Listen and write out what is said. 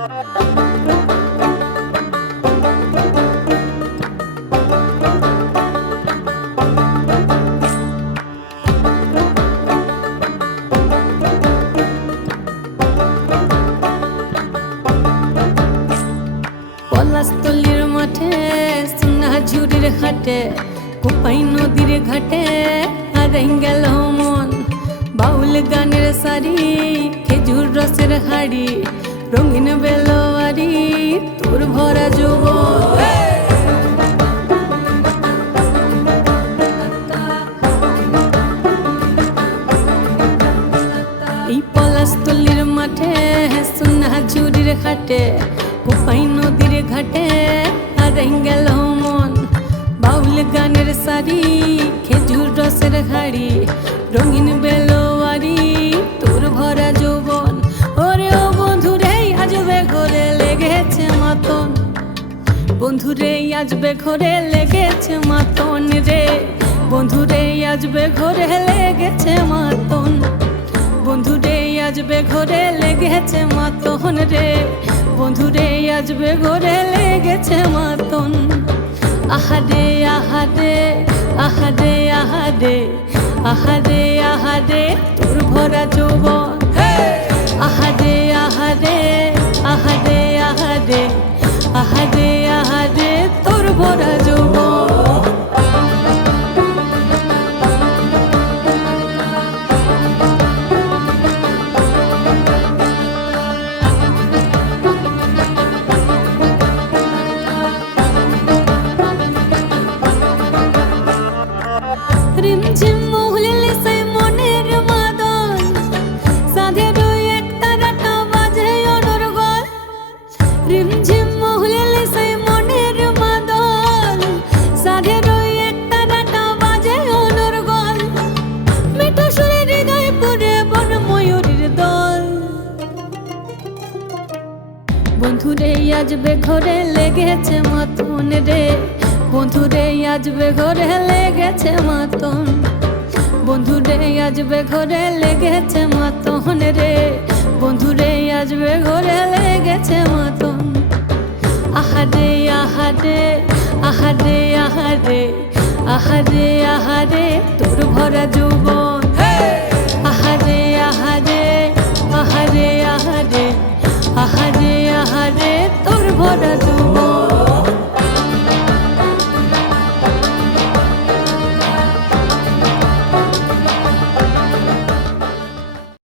পলাশতলির মাঠে সোনা ঝুড়ির হাটে কোপাই নদীর ঘাটে হারাই গেল মন বাউল গানের শাড়ি খেজুর রসের হাড়ি রঙিন বেলোয়ারি তোর ভরা যৌবন এই পলাশতলির মাঠে সোনা ঝুড়ির হাটে কোপাই নদীর ঘাটে হারাই গেল মন বাউল গানের শাড়ি খেজুর রসের হাড়ি রঙিন বেলোয়ারি তোর ভরা যৌবন ওরে ও বন্ধুরে আজবে ঘরে লেগেছে মাতন বন্ধুরে আজবে ঘরে লেগেছে মাতন রে বন্ধুরে আজবে ঘরে লেগেছে মাতন বন্ধুরে আজবে ঘরে লেগেছে মাতন রে বন্ধুরে আজবে ঘরে লেগেছে মাতন আহারে আহারে আহারে আহারে আহারে আহারে তোর ভরা যৌবন আহারে আহারে আহারে আহারে আহারে আহারে তোর ভরা যৌবন রিমঝিম মহুলিলে সে মনের মাদন সাধের এক তারাটা বাজে অনর্গল রিমঝিম মহুলিলে সে মনের মাদন সাধের এক তারাটা বাজে অনর্গল মিঠু সুরে হৃদয় পুরে বন ময়ূরীর দল বন্ধুরে আজবে ঘরে লেগেছে মাতন রে বন্ধুরে আজবে ঘরে লেগেছে মাতন বন্ধুরে আজবে ঘরে লেগেছে মাতন রে বন্ধুরে আজবে ঘরে লেগেছে মাতন আহারে আহারে আহারে আহারে আহারে আহারে তোর ভরা যৌবন আহারে আহারে আহারে আহারে আহারে আহারে তোর ভরা যৌবন